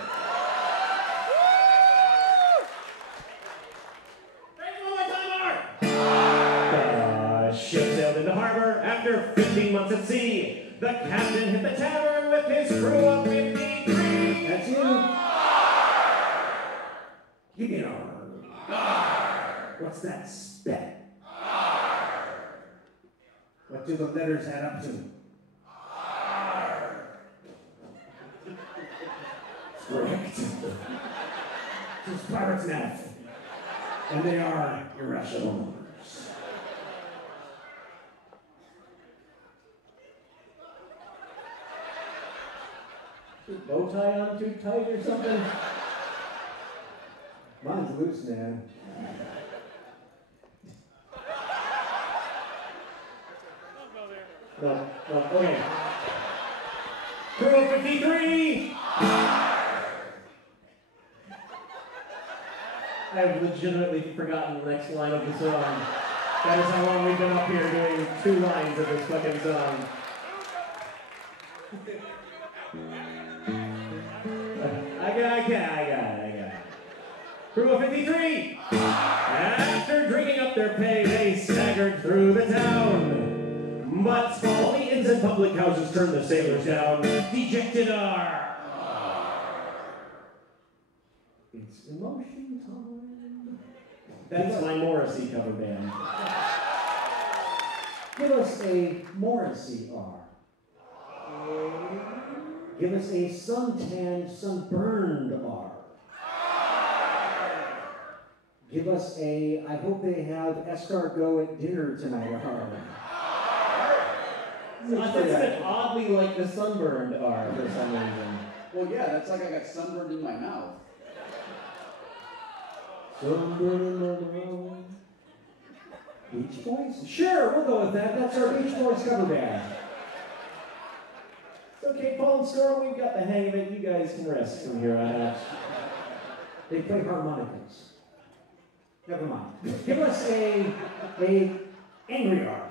The ship sailed into harbor after 15 months at sea. The captain hit the tavern with his crew of 53. That's you. Give me an arm. What's that spec? What do the letters add up to? Correct. It's pirates' math. And they are irrational numbers. Bow tie on too tight or something? Mine's loose, man. No, okay. Crew of 53! I have legitimately forgotten the next line of the song. That is how long we've been up here doing 2 lines of this fucking song. I got it. Crew of 53! After drinking up their pay, they staggered through the town. But small the inns and public houses turned the sailors down. Dejected are. It's emotion time. That's my Morrissey cover band. Give us a Morrissey R. Give us a suntanned, sunburned R. Give us a, I hope they have escargot at dinner tonight, R. That's a bit oddly like the sunburned R for some reason. Well, yeah, that's like I got sunburned in my mouth. Sunburned. Beach Boys? Sure, we'll go with that. That's our Beach Boys cover band. Okay, Paul and Storm, we've got the hang of it. You guys can rest from here on out. They play harmonicas. Never mind. Give us a angry R.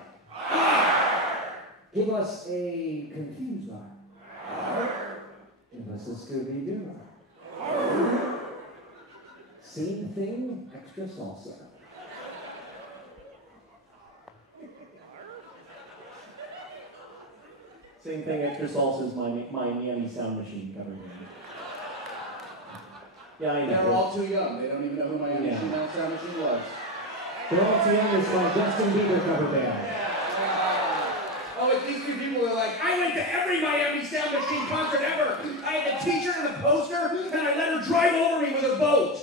Give us a confused R. Give us a Scooby-Doo R. Same thing, extra salsa. Same thing, extra salsa is my Miami Sound Machine cover band. Yeah, I know. They're all too young. They don't even know who my Sound Machine was. They're all too young. It's my Justin Bieber cover band. Oh, it's these two people are like, I went to every Miami Sound Machine concert ever. I had the t-shirt and the poster, and I let her drive over me with a boat.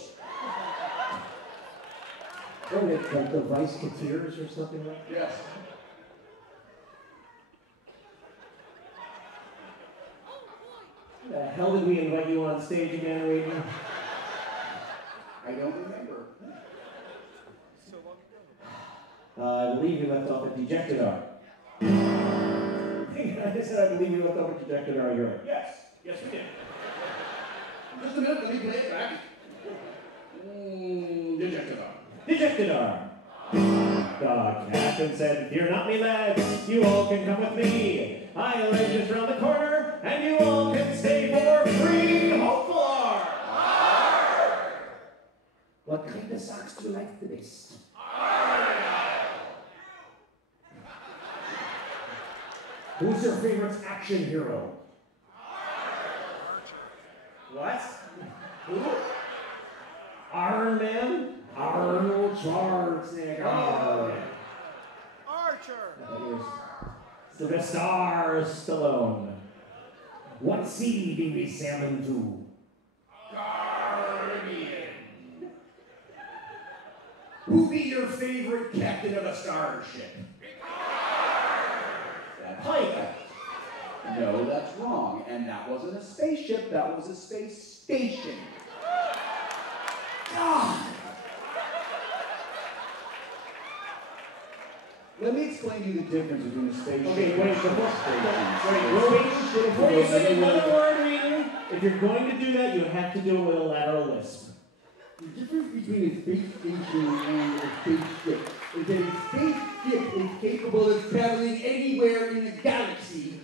Oh, like the Vice Coutiers or something like that? Yes. The hell did we invite you on stage again, Reed? I don't remember. I believe you left off at Dejected R. I just said I believe you left off at Dejected R. You're like, yes, yes we did. Just a minute, let me play it back. Dejected R. Dejected R. The captain said, fear not me lads, you all can come with me. I live just round the corner, and you all can stay for free. Hopeful R. What kind of socks do you like the best? Who's your favorite action hero? What? Who? Iron Man? Arnold Schwarzenegger. Oh. Archer. Sylvester Stallone. What sea do we sail into? Who be your favorite captain of a starship? Pike. No, that's wrong. And that wasn't a spaceship, that was a space station. God! Let me explain to you the difference between a spaceship Okay, wait, and before you say another word, Regan, if you're going to do that, you have to do it with a lateral lisp. The difference between a space station and a spaceship is that a spaceship is capable of traveling anywhere in the galaxy,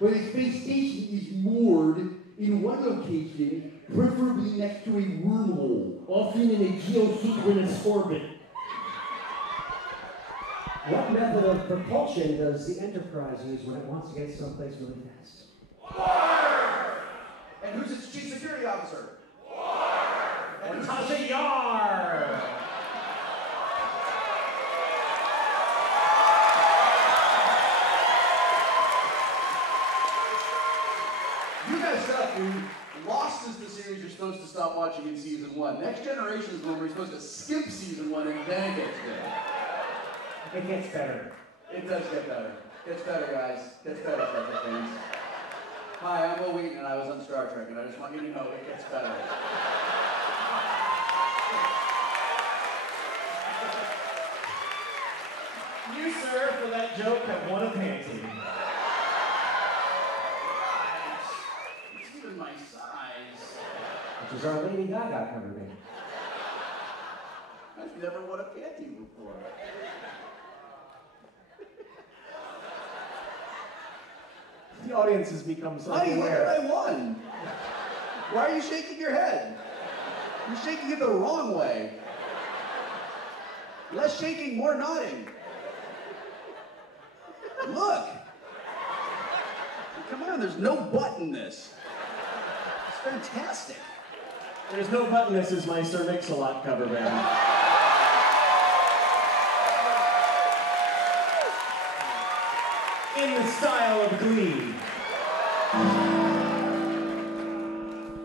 but a space station is moored in one location, preferably next to a wormhole, often in a geosynchronous orbit. What method of propulsion does the Enterprise use when it wants to get someplace really fast? And who's its chief security officer? And Tasha Yar! You messed up, dude. Lost is the series you're supposed to stop watching in season 1. Next Generation is the one where you're supposed to skip season 1 and then it gets good. It gets better. It does get better. Gets better, guys. Gets better, Star Trek fans. Hi, I'm Will Wheaton and I was on Star Trek, and I just want you to know it gets better. You, sir, for that joke have won a panty. It's even my size. Which is our Lady Gaga cover band. I've never won a panty before. The audience has become so Honey, look aware. what I won. Why are you shaking your head? You're shaking it the wrong way. Less shaking, more nodding. Look. Come on, there's no butt in this. It's fantastic. There's no button. This is my Sir Mix-a-Lot cover band. In the style of Glee.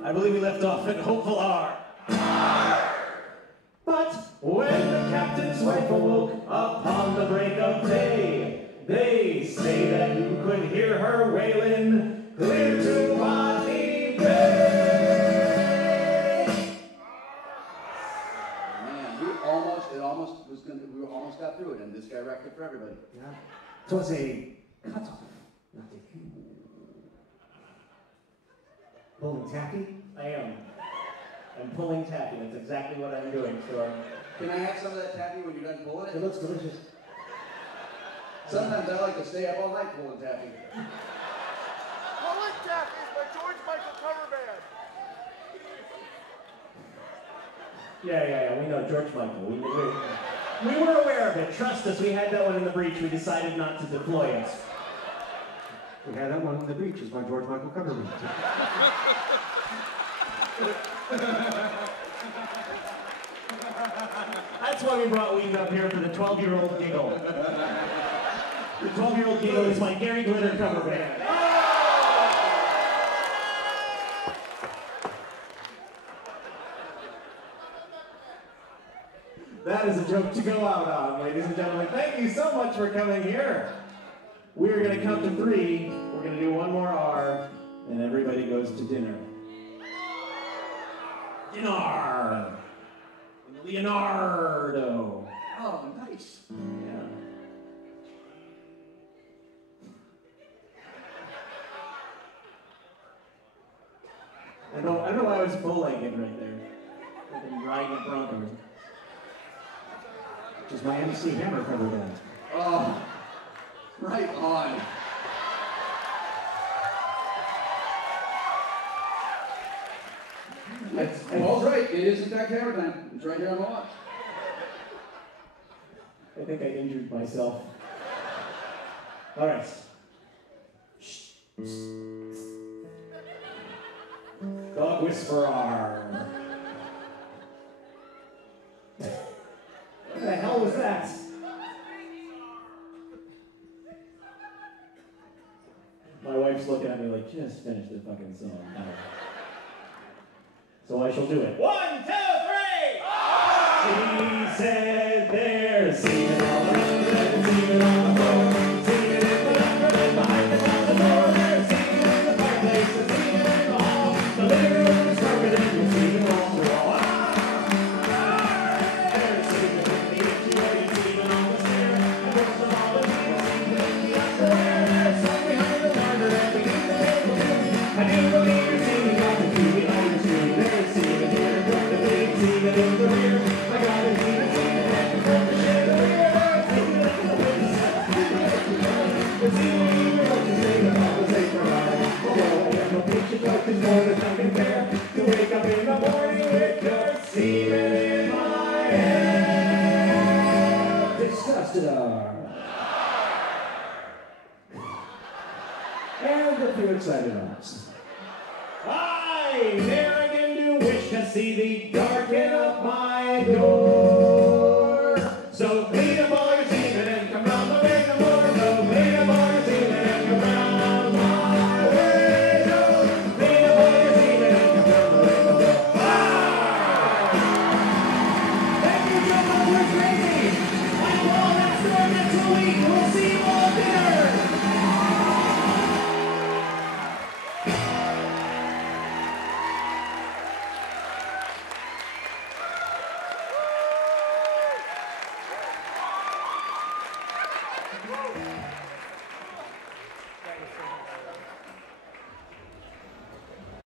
I believe we left off at Hopeful R. But when the captain's wife awoke upon the break of day, they say that you could hear her wailing clear to Bonnie Bay. Man, we almost got through it, and this guy wrecked it for everybody. Yeah. So it's a cutoff. Not a pulling tacky? I am. I'm pulling taffy. That's exactly what I'm doing, Storm. Can I have some of that taffy when you're done pulling It it? looks delicious. Sometimes I like to stay up all night pulling taffy. Pulling Taffy is by George Michael cover band. Yeah. We know George Michael. We were aware of it. Trust us. We had that one in the breach. We decided not to deploy it. We had that one in the breach. It's by George Michael cover band. That's why we brought Weed up here for the 12-year-old giggle. The 12-year-old giggle is my Gary Glitter cover band. That is a joke to go out on, ladies and gentlemen. Thank you so much for coming here. We're going to count to 3. We're going to do one more R, and everybody goes to dinner. Dinner! Leonardo. Oh, nice. Yeah. I don't know why I was bow-legged right there. Like I'm riding a bronco. Which is my MC Hammer cover band. Oh, right on. Paul's right. It is in fact hammer time. It's right here on the watch. I think I injured myself. All right. Dog whisperer. What the hell was that? My wife's looking at me like, just finish the fucking song. So I shall do it. 1, 2, 3! She said they're singing all around and singing on the floor, singing in the bathroom and behind the closet door. They're singing in the fireplace and singing in the hall. The living room is carpeted and singing wall to wall. They're singing in the entry, singing on the stair, and most of all the people singing in the underwear. They're sung behind the counter and beneath the table too. I do believe you're singing on the TV on the screen. They're singing here, put the big singing in the rear. I got a demon singing and the put the chandelier. Singing in the windows, the ceiling, we're going to sing about the sacred rhyme. Although I am a patient, but there's more than I can bear to wake up in the morning with your semen in my hair. Disgusted are. And a few excited arms. I never again do wish to see thee darken up my door.